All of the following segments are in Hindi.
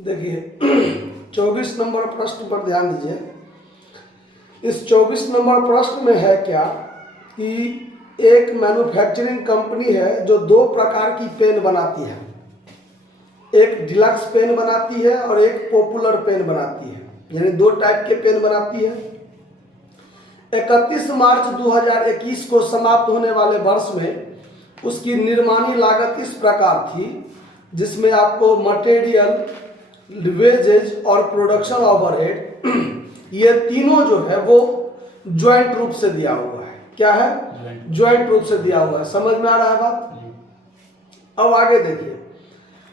देखिए 24 नंबर प्रश्न पर ध्यान दीजिए। इस 24 नंबर प्रश्न में है क्या कि एक मैन्युफैक्चरिंग कंपनी है जो दो प्रकार की पेन बनाती है, एक डिलक्स पेन बनाती है और एक पॉपुलर पेन बनाती है, यानी दो टाइप के पेन बनाती है। 31 मार्च 2021 को समाप्त होने वाले वर्ष में उसकी निर्माणी लागत इस प्रकार थी, जिसमें आपको मटेरियल, वेजेज और प्रोडक्शन ओवरहेड ये तीनों जो है वो ज्वाइंट रूप से दिया हुआ है। क्या है? ज्वाइंट रूप से दिया हुआ है। समझ में आ रहा है बात? अब आगे देखिए,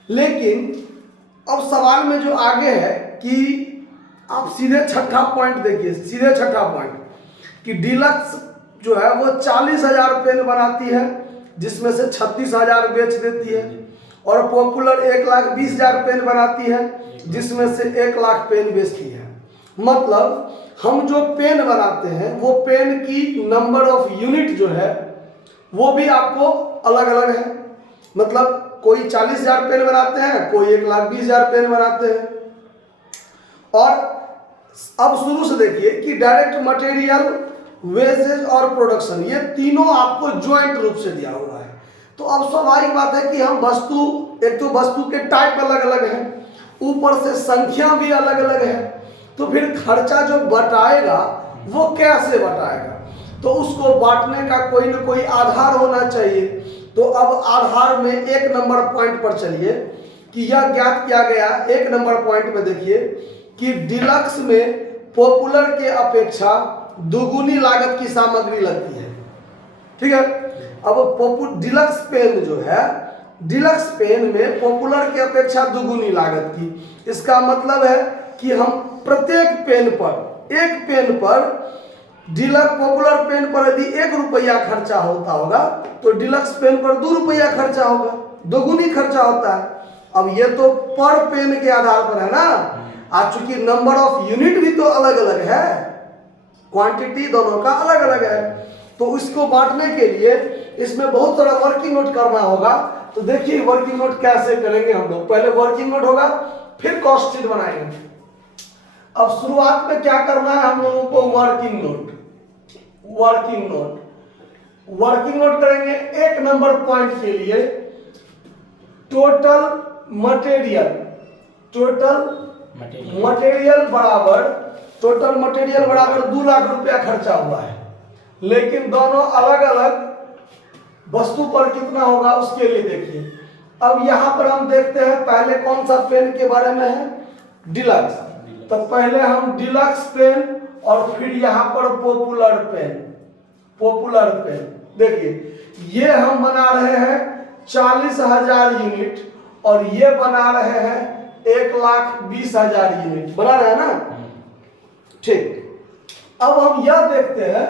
लेकिन अब सवाल में जो आगे है कि आप सीधे छठा पॉइंट देखिए, सीधे छठा पॉइंट कि डीलक्स जो है वो 40,000 पेन बनाती है, जिसमें से 36,000 बेच देती है, और पॉपुलर 1,20,000 पेन बनाती है, जिसमें से 1 लाख पेन बेचती है। मतलब हम जो पेन बनाते हैं वो पेन की नंबर ऑफ यूनिट जो है वो भी आपको अलग अलग है। मतलब कोई 40,000 पेन बनाते हैं, कोई 1,20,000 पेन बनाते हैं। और अब शुरू से देखिए कि डायरेक्ट मटेरियल, वेजेज और प्रोडक्शन ये तीनों आपको ज्वाइंट रूप से दिया हुआ है। तो अब स्वाभाविक बात है कि हम वस्तु, एक तो वस्तु के टाइप अलग अलग है, ऊपर से संख्या भी अलग अलग है, तो फिर खर्चा जो बटाएगा वो कैसे बटाएगा? तो उसको बांटने का कोई ना कोई आधार होना चाहिए। तो अब आधार में 1 नंबर पॉइंट पर चलिए कि यह ज्ञात किया गया। 1 नंबर पॉइंट में देखिए कि डिलक्स में पॉपुलर के अपेक्षा दुगुनी लागत की सामग्री लगती है। ठीक है। अब डिलक्स पेन जो है, डिलक्स पेन में पॉपुलर के अपेक्षा दुगुनी लागत की। इसका मतलब है कि हम प्रत्येक पेन पर, एक पेन पर, पॉपुलर पेन पर यदि 1 रुपया खर्चा होता होगा तो डिलक्स पेन पर 2 रुपया खर्चा होगा, दोगुनी खर्चा होता है। अब ये तो पर पेन के आधार पर है ना। आज चूंकि नंबर ऑफ यूनिट भी तो अलग अलग है, क्वांटिटी दोनों का अलग अलग है, तो इसको बांटने के लिए इसमें बहुत सारा वर्किंग नोट करना होगा। तो देखिए वर्किंग नोट कैसे करेंगे हम लोग। पहले वर्किंग नोट होगा, फिर कॉस्ट शीट बनाएंगे। अब शुरुआत में क्या करना है हम लोगों को? Working note, working note, working note करेंगे। 1 नंबर पॉइंट के लिए टोटल मटेरियल, टोटल मटेरियल बराबर, टोटल मटेरियल बराबर 2 लाख रुपया खर्चा हुआ है, लेकिन दोनों अलग अलग वस्तु पर कितना होगा उसके लिए देखिए। अब यहां पर हम देखते हैं पहले कौन सा पेन के बारे में है? डिलक्स। तो पहले हम डिलक्स पेन और फिर यहां पर पॉपुलर पेन, पॉपुलर पेन। देखिए ये हम बना रहे हैं 40,000 यूनिट और ये बना रहे हैं 1,20,000 यूनिट, बना रहे हैं ना। ठीक। अब हम यह देखते हैं,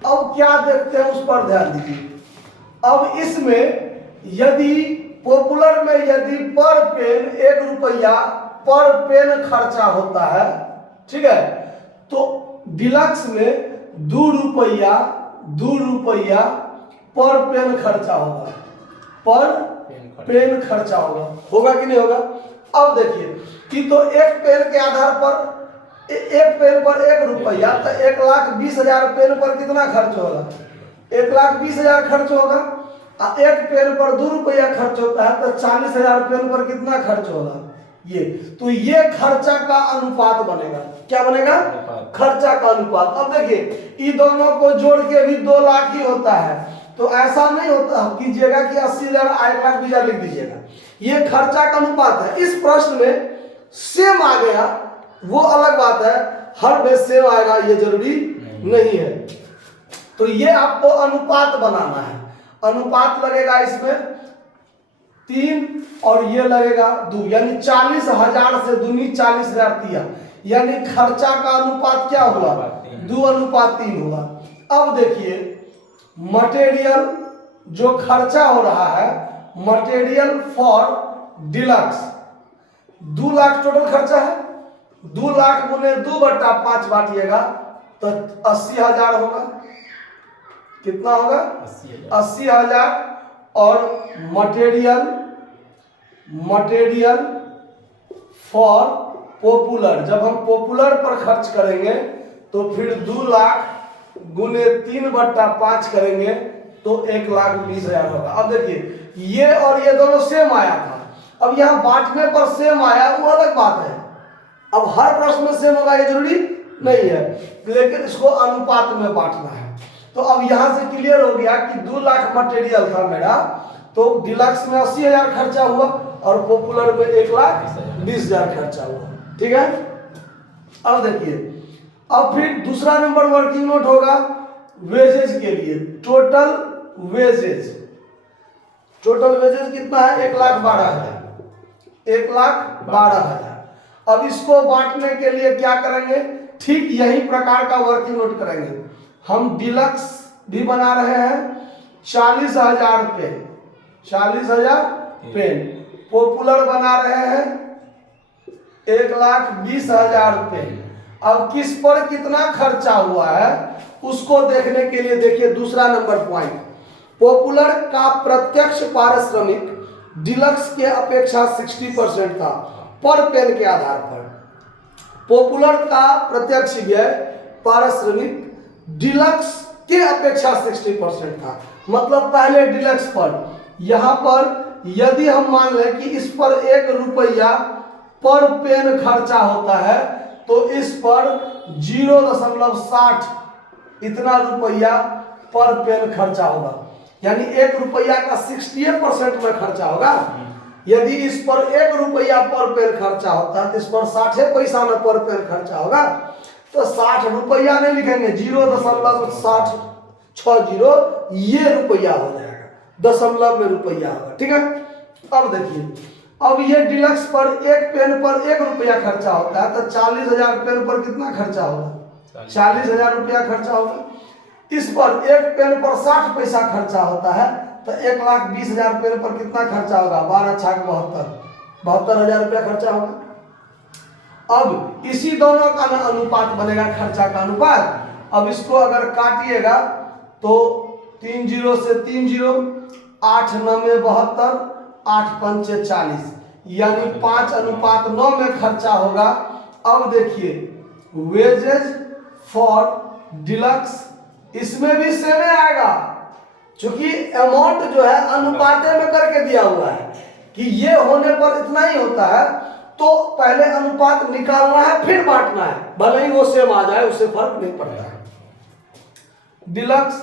अब क्या देखते हैं उस पर ध्यान दीजिए। अब इसमें यदि पॉपुलर में यदि पर पेन 1 रुपया पर पेन खर्चा होता है, ठीक है, तो डिलक्स में 2 रुपया, 2 रुपया पर पेन खर्चा होगा, पर पेन खर्चा होगा। होगा कि नहीं होगा? अब देखिए कि तो एक पेन के आधार पर, एक पेन पर 1 रुपया, तो 1,20,000 पेन पर कितना खर्च होगा? 1,20,000 खर्च होगा। एक पेन पर 2 रुपया खर्च होता है तो 40,000 पेन पर कितना खर्च होगा? ये तो ये खर्चा का अनुपात बनेगा। क्या बनेगा? खर्चा का अनुपात। अब देखिए इन दोनों को जोड़ के भी 2 लाख ही होता है, तो ऐसा नहीं होता कीजिएगा कि 80,000 1,20,000 लिख दीजिएगा। ये खर्चा का अनुपात है। इस प्रश्न में सेम आ गया वो अलग बात है, हर में सेम आएगा ये जरूरी नहीं है। तो ये आपको अनुपात बनाना है। अनुपात लगेगा इसमें 3 और ये लगेगा 2, यानी 40,000 से दूनी 40,000 दिया, यानी खर्चा का अनुपात क्या हुआ? 2:3 हुआ। अब देखिए मटेरियल जो खर्चा हो रहा है, material for deluxe 2 lakh total खर्चा है। 2 लाख गुने 2/5 बांटिएगा तो 80,000 होगा। कितना होगा? 80,000। और मटेरियल, मटेरियल फॉर पॉपुलर। जब हम पॉपुलर पर खर्च करेंगे तो फिर 2 लाख गुने 3/5 करेंगे तो 1,20,000 होगा। अब देखिए ये और ये दोनों सेम आया था, अब यहाँ बांटने पर सेम आया वो अलग बात है। अब हर प्रश्न में सेम होगा ये जरूरी नहीं है, लेकिन इसको अनुपात में बांटना है। तो अब यहाँ से क्लियर हो गया कि 2 लाख मटेरियल था मेरा, तो डिलक्स में 80,000 खर्चा हुआ और पॉपुलर में 1,20,000 खर्चा हुआ। ठीक है, अब देखिए, अब फिर दूसरा नंबर वर्किंग नोट होगा वेजेज के लिए। टोटल वेजेज, टोटल वेजेज कितना है? 1,12,000, 1,12,000। अब इसको बांटने के लिए क्या करेंगे? ठीक यही प्रकार का वर्किंग नोट करेंगे। हम डिलक्स भी बना रहे हैं 40,000 पेन, 40,000 पेन। पॉपुलर बना रहे हैं 1,20,000 पेन। अब किस पर कितना खर्चा हुआ है उसको देखने के लिए देखिए दूसरा नंबर पॉइंट, पॉपुलर का प्रत्यक्ष पारिश्रमिक डिलक्स के अपेक्षा 60% था पर पेन के आधार पर। पॉपुलर का प्रत्यक्ष व्यय पारिश्रमिक डिलक्स के अपेक्षा 60% था। मतलब पहले डिलक्स पर, यहाँ पर यदि हम मान लें कि इस पर 1 रुपया पर पेन खर्चा होता है तो इस पर 0.60 इतना रुपया पर पेन खर्चा होगा, यानी 1 रुपया का 60% में खर्चा होगा। यदि इस पर 1 रुपया पर पेन खर्चा होता है तो इस पर 60 पैसा में पर पेन खर्चा होगा, तो 60 रुपया नहीं लिखेंगे, 0.760 ये रुपया हो जाएगा, दशमलव में रुपया होगा। ठीक है, अब देखिए, अब ये डिलक्स पर 1 पेन पर 1 रुपया खर्चा होता है तो 40,000 पेन पर कितना खर्चा होगा? 40,000 रुपया खर्चा होगा। इस पर 1 पेन पर 60 पैसा खर्चा होता है तो 1,20,000 पेन पर कितना खर्चा होगा? 12 छाक 72,000 रुपया खर्चा होगा। अब इसी दोनों का अनुपात बनेगा, खर्चा का अनुपात। अब इसको अगर काटिएगा तो 3 0 से 3 0, 8 9 में 72, 8 5 40, यानी 5:9 में खर्चा होगा। अब देखिए वेजेज फॉर डिलक्स, इसमें भी सेम आएगा, क्योंकि अमाउंट जो है अनुपाते में करके दिया हुआ है कि ये होने पर इतना ही होता है, तो पहले अनुपात निकालना है फिर बांटना है, भले ही वो सेम आ जाए उससे फर्क नहीं पड़ता है। डिलक्स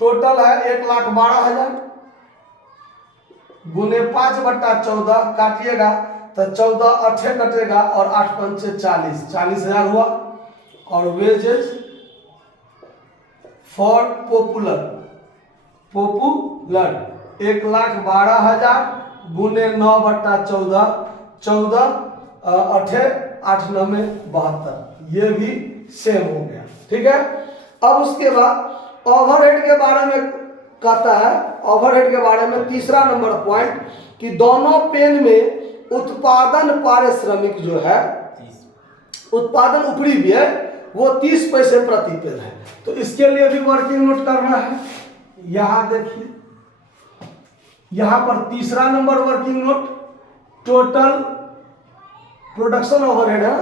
टोटल है 1,12,000 गुने 5/14 काटिएगा तो 14 8 कटेगा और 8 5 40, 40,000 हुआ। और वेजेज फॉर पॉपुलर, पॉपुलर 1,12,000 गुने 9/14, 14 8 8 9 में 72, ये भी सेम हो गया। ठीक है, अब उसके बाद ओवरहेड के बारे में कहता है, ओवरहेड के बारे में तीसरा नंबर पॉइंट कि दोनों पेन में उत्पादन पारिश्रमिक जो है, उत्पादन ऊपरी व्यय वो 30 पैसे प्रति पेन है। तो इसके लिए भी वर्किंग नोट करना है। यहां देखिए, यहां पर तीसरा number working note, total production overhead है,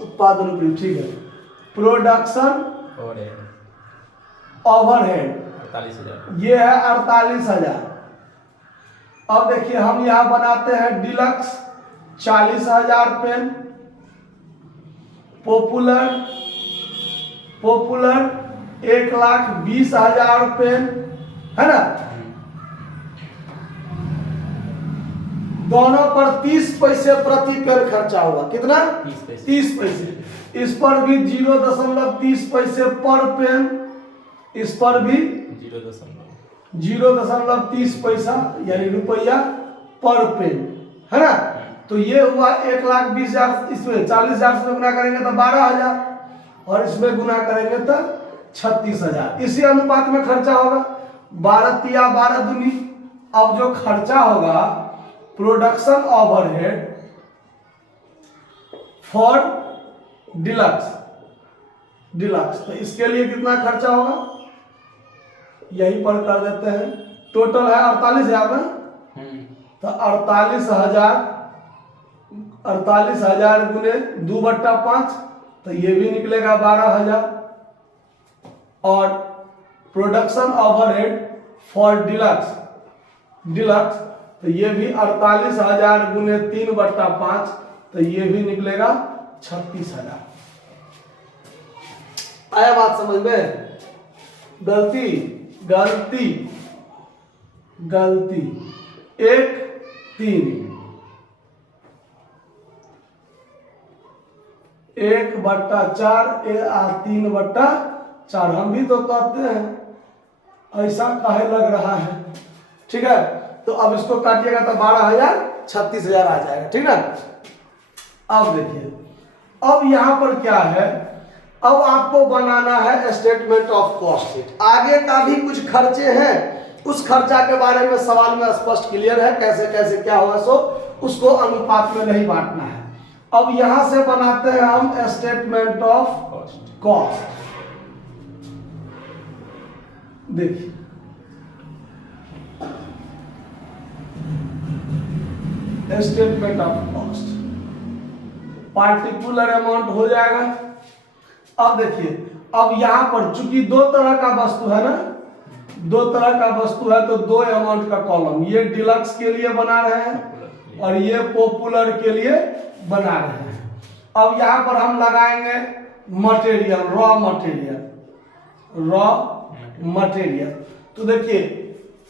उत्पादन ऊपरी, ठीक है, प्रोडक्शन ओवरहेड 48,000, ये है 48,000। अब देखिए हम यहां बनाते हैं डिलक्स 40,000 पेन, पॉपुलर 1,20,000 पेन, है ना। दोनों पर 30 पैसे प्रति पेन खर्चा हुआ, कितना? 30 पैसे। इस पर भी 0.30 पैसे पर पेन, इस पर भी 0.30 पैसा यानी रुपया पर पेन, है ना। तो ये हुआ 1,20,000, इसमें 40,000 से गुना करेंगे तो 12,000 और इसमें गुना करेंगे तो 36,000। इसी अनुपात में खर्चा होगा, 12 तिया 12 दूनी। अब जो खर्चा होगा प्रोडक्शन ओवरहेड फॉर डिलक्स, तो इसके लिए कितना खर्चा होगा यहीं पर कर देते हैं। टोटल है 48,000 में, तो 48,000 48,000 गुने 2/5, तो ये भी निकलेगा 12,000। और प्रोडक्शन ओवरहेड फॉर डिलक्स तो ये भी 48,000 गुने 3/5, तो ये भी निकलेगा 36,000। आया बात समझ में? गलती 1/4 3/4 हम भी तो कहते हैं, ऐसा काहे लग रहा है? ठीक है, तो अब इसको काटिएगा तो 12,000 36,000 आ जाएगा। ठीक है, अब देखिए, अब यहां पर क्या है, अब आपको बनाना है स्टेटमेंट ऑफ कॉस्ट शीट। आगे का भी कुछ खर्चे हैं, उस खर्चा के बारे में सवाल में स्पष्ट क्लियर है, कैसे कैसे क्या होगा, सो उसको अनुपात में नहीं बांटना है। अब यहां से बनाते हैं हम स्टेटमेंट ऑफ कॉस्ट। देखिए, statement of cost particular amount हो जाएगा। अब देखिए, अब यहां पर चूंकि दो तरह का वस्तु है ना, दो तरह का वस्तु है, तो दो अमाउंट का कॉलम, ये डिलक्स के लिए बना रहे हैं और ये पॉपुलर के लिए बना रहे हैं। अब यहां पर हम लगाएंगे मटेरियल, रॉ मटेरियल। तो देखिए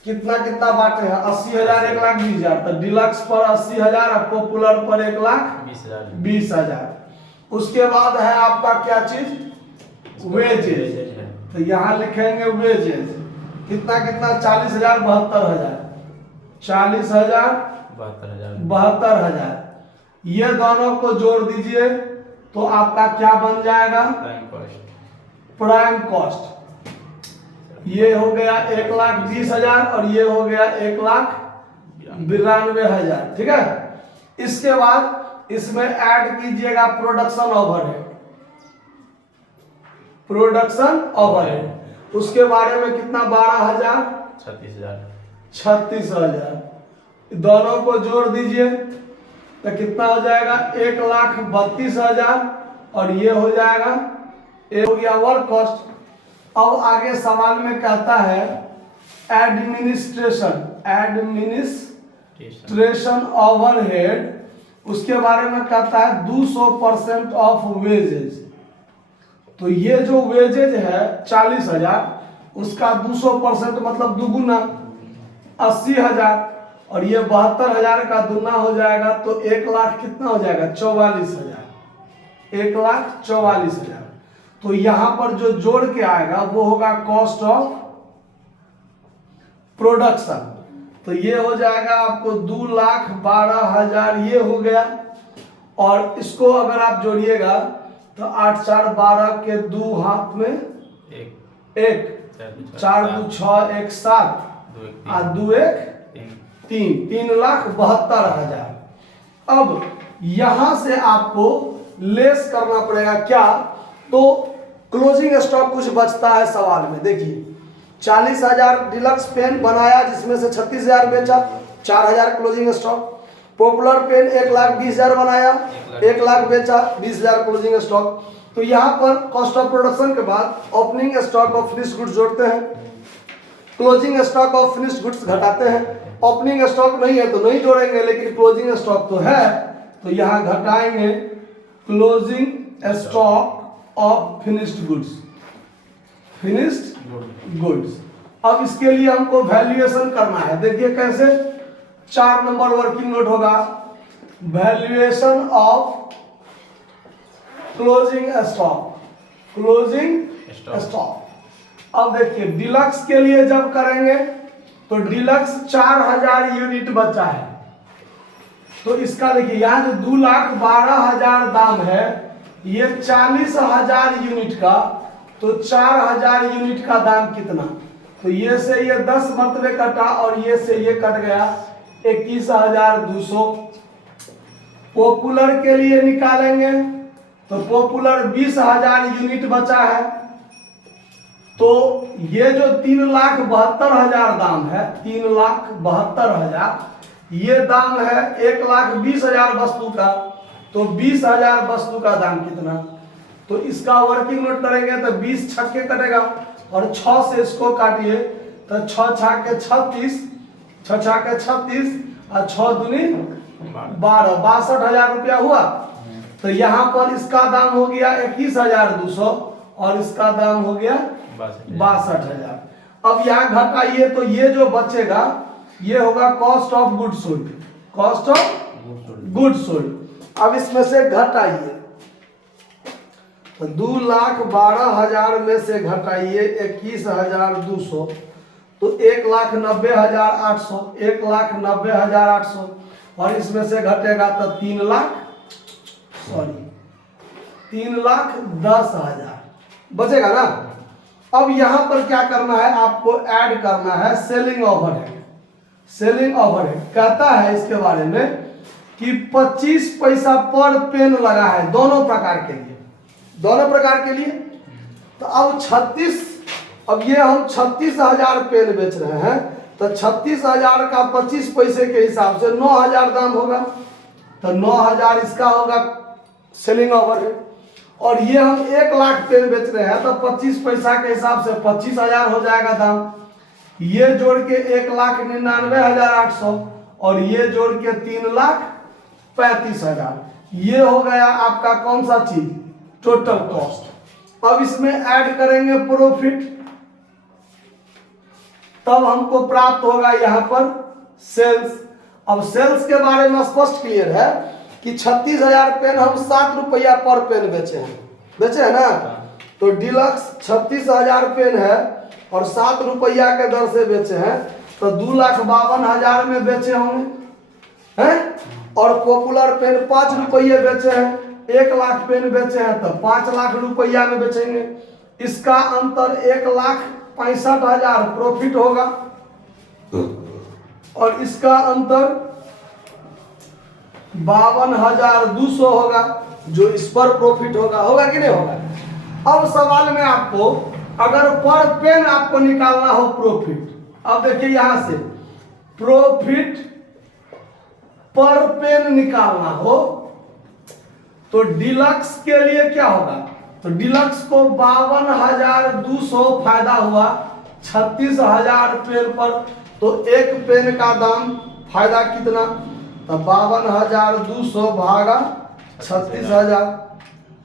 कितना कितना बांटे हैं, 80,000 1,20,000, तो डिलक्स पर 80,000 और पॉपुलर पर 1,20,000। उसके बाद है आपका क्या चीज, वेजेज, तो यहां लिखेंगे वेजेज कितना कितना, 40,000 72,000, 40,000 72,000। ये दोनों को जोड़ दीजिए तो आपका क्या बन जाएगा, प्राइम कॉस्ट। ये हो गया 1,20,000 और ये हो गया 1,92,000। ठीक है, इसके बाद इसमें ऐड कीजिएगा प्रोडक्शन ओवरहेड, उसके बारे में कितना, 12,000 36,000। दोनों को जोड़ दीजिए तो कितना हो जाएगा, 1,32,000 और ये हो जाएगा, ये हो गया वर्क कॉस्ट। अब आगे सवाल में कहता है एडमिनिस्ट्रेशन ओवरहेड, उसके बारे में कहता है 200% ऑफ वेजेज। तो ये जो वेजेज है 40,000, उसका 200% मतलब दुगुना 80,000, और ये 72,000 का दुगना हो जाएगा, तो 1,00,000 कितना हो जाएगा, 44,000, 1,44,000। तो यहां पर जो जोड़ के आएगा वो होगा कॉस्ट ऑफ प्रोडक्शन, तो ये हो जाएगा आपको 2,12,000, ये हो गया। और इसको अगर आप जोड़िएगा तो 8 4 12 के 2 हाथ में 1 4 2 6 1 7 और 2 1 3, 3,72,000। अब यहां से आपको लेस करना पड़ेगा क्या, तो क्लोजिंग स्टॉक कुछ बचता है सवाल में। देखिए 40,000 डिलक्स पेन बनाया, जिसमें से 36,000 बेचा, 4,000 क्लोजिंग स्टॉक। पॉपुलर पेन 1,20,000 बनाया, 1,00,000 बेचा, 20,000 क्लोजिंग स्टॉक। तो यहाँ पर कॉस्ट ऑफ प्रोडक्शन के बाद opening stock of finished goods जोड़ते हैं, closing stock of finished goods घटाते हैं। ओपनिंग स्टॉक नहीं है तो नहीं जोड़ेंगे, लेकिन क्लोजिंग स्टॉक तो है, तो यहाँ घटाएंगे closing stock of finished goods. अब इसके लिए हमको वैल्यूएशन करना है। देखिए कैसे, 4 नंबर वर्किंग नोट होगा, वैल्यूएशन ऑफ क्लोजिंग स्टॉक। अब देखिए डिलक्स के लिए जब करेंगे तो डिलक्स 4,000 यूनिट बचा है, तो इसका देखिए यहाँ जो 2,12,000 दाम है, ये 40,000 यूनिट का, तो 4,000 यूनिट का दाम कितना, तो ये से ये 10 मरतबे कटा और ये से ये कट गया 21,200। पॉपुलर के लिए निकालेंगे तो पॉपुलर 20,000 यूनिट बचा है, तो ये जो 3,72,000 दाम है, 3,72,000, ये दाम है 1,20,000 वस्तु का, तो 20,000 वस्तु का दाम कितना, तो इसका वर्किंग नोट करेंगे तो 20 छक्के कटेगा और 6 से इसको काटिए तो 6 छक्के 36, 6 छक्के 36 और 6 दूनी 12, 62,000 रुपया हुआ। तो यहाँ पर इसका दाम हो गया 21,200 और इसका दाम हो गया 62,000। अब यहाँ घटाइए तो ये जो बचेगा ये होगा cost of good sold, cost of good sold. अब इसमें से घटाइए तो 2,12,000 में से घटाइए 21,200 तो 1,90,800, 1,90,800 और इसमें से घटेगा तो 3,10,000 बचेगा ना। अब यहां पर क्या करना है, आपको ऐड करना है सेलिंग ओवरहेड। सेलिंग ओवरहेड कहता है इसके बारे में कि 25 पैसा पर पेन लगा है दोनों प्रकार के लिए, दोनों प्रकार के लिए। तो अब 36, अब ये हम 36,000 पेन बेच रहे हैं तो 36,000 का 25 पैसे के हिसाब से 9,000 दाम होगा, तो 9,000 इसका होगा सेलिंग ओवरहेड। और ये हम 1,00,000 पेन बेच रहे हैं तो 25 पैसा के हिसाब से 25,000 हो जाएगा दाम। ये जोड़ के 1,99,800 और ये जोड़ के 3,35,000, ये हो गया आपका कौन सा चीज, टोटल कॉस्ट। अब इसमें ऐड करेंगे प्रॉफिट, तब हमको प्राप्त होगा यहाँ पर सेल्स। अब सेल्स के बारे में स्पष्ट क्लियर है कि 36,000 पेन हम 7 रुपया पर पेन बेचे हैं ना। तो डिलक्स 36,000 पेन है और 7 रुपया के दर से बेचे हैं तो 2,52,000 में बेचे होंगे हैं। और पॉपुलर पेन 5 रुपये बेचे हैं, 1,00,000 पेन बेचे हैं तो 5,00,000 रुपया में बेचेंगे। इसका अंतर 1,65,000 प्रॉफिट होगा और इसका अंतर 52,200 होगा जो इस पर प्रॉफिट होगा कि नहीं होगा। अब सवाल में आपको अगर पर पेन आपको निकालना हो प्रॉफिट, अब देखिए यहां से प्रॉफिट पर पेन निकालना हो तो डिलक्स के लिए क्या होगा, तो डिलक्स को 52,200 फायदा हुआ 36,000 पेन पर, तो एक पेन का दाम फायदा कितना, तो 52,200 भागा 36,000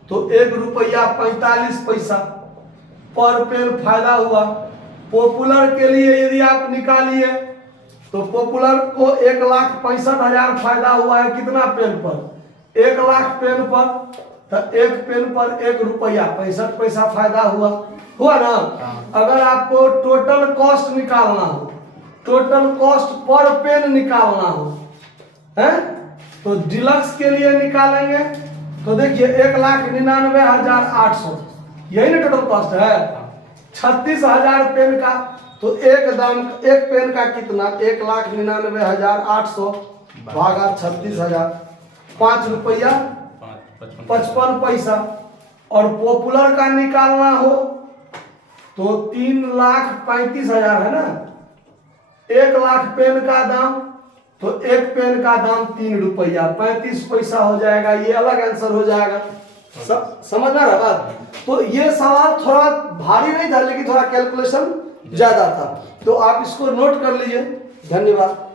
तो 1 रुपया 45 पैसा पर पेन फायदा हुआ। पॉपुलर के लिए यदि आप निकालिए तो पॉपुलर को 1,65,000 फायदा हुआ है कितना पेन पर, 1,00,000 पेन पर, तो एक पेन पर 1 रुपया 65 पैसा फायदा हुआ ना। अगर आपको टोटल कॉस्ट निकालना हो, टोटल कॉस्ट पर पेन निकालना हो है तो डिलक्स के लिए निकालेंगे तो देखिए 1,99,800 यही ना टोटल कॉस्ट है। 36,000 पेन का तो एक पेन का कितना, 1,99,800 भागा 36,000 5 रुपया 55 पैसा। और पॉपुलर का निकालना हो तो 3,35,000 है ना, 1,00,000 पेन का दाम तो एक पेन का दाम 3 रुपया 35 पैसा हो जाएगा, ये अलग आंसर हो जाएगा। समझ में आ रहा बात। तो ये सवाल थोड़ा भारी नहीं था लेकिन थोड़ा कैलकुलेशन ज्यादा था, तो आप इसको नोट कर लीजिए। धन्यवाद।